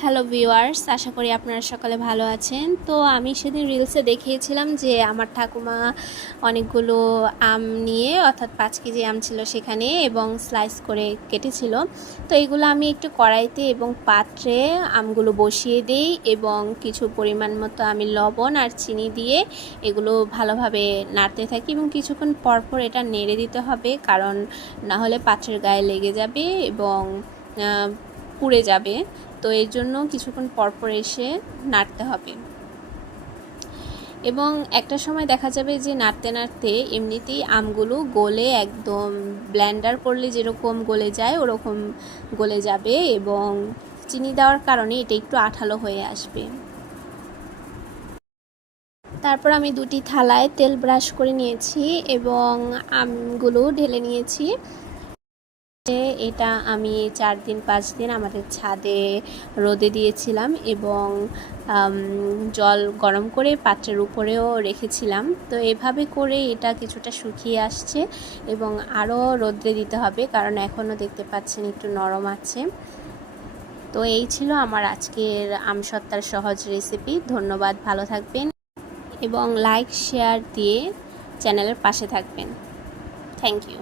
Hello viewers, আশা করি আপনারা সকালে ভালো আছেন। তো আমি সেদিন রিলসে দেখিয়েছিলাম যে আমার ঠাকুমা অনেকগুলো আম নিয়ে, অর্থাৎ 5 কেজি আম ছিল সেখানে, এবং স্লাইস করে কেটেছিল। তো এগুলো আমি একটু কড়াইতে এবং পাত্রে আমগুলো বসিয়ে দিই এবং কিছু পরিমাণ মতো আমি লবণ আর চিনি দিয়ে এগুলো ভালোভাবে নাড়তে থাকি এবং কিছুক্ষণ পরপর এটা নেড়ে দিতে হবে, কারণ না হলে পাত্রের গায়ে লেগে যাবে এবং পুড়ে যাবে। তো এর জন্য কিছুক্ষণ পরপর এসে নাড়তে হবে এবং একটা সময় দেখা যাবে যে নাড়তে নাড়তে এমনিতেই আমগুলো গলে একদম ব্লেন্ডার করলে যেরকম গলে যায় ওরকম গলে যাবে এবং চিনি দেওয়ার কারণে এটা একটু আঠালো হয়ে আসবে। তারপর আমি দুটি থালায় তেল ব্রাশ করে নিয়েছি এবং আমগুলো ঢেলে নিয়েছি। এটা আমি 4-5 দিন আমাদের ছাদে রোদে দিয়েছিলাম এবং জল গরম করে পাত্রের উপরেও রেখেছিলাম। তো এভাবে করে এটা কিছুটা শুকিয়ে আসছে এবং আরও রোদে দিতে হবে, কারণ এখনও দেখতে পাচ্ছেন একটু নরম আছে। তো এই ছিল আমার আজকের আমসত্ত্বার সহজ রেসিপি। ধন্যবাদ, ভালো থাকবেন এবং লাইক শেয়ার দিয়ে চ্যানেলের পাশে থাকবেন। Thank you.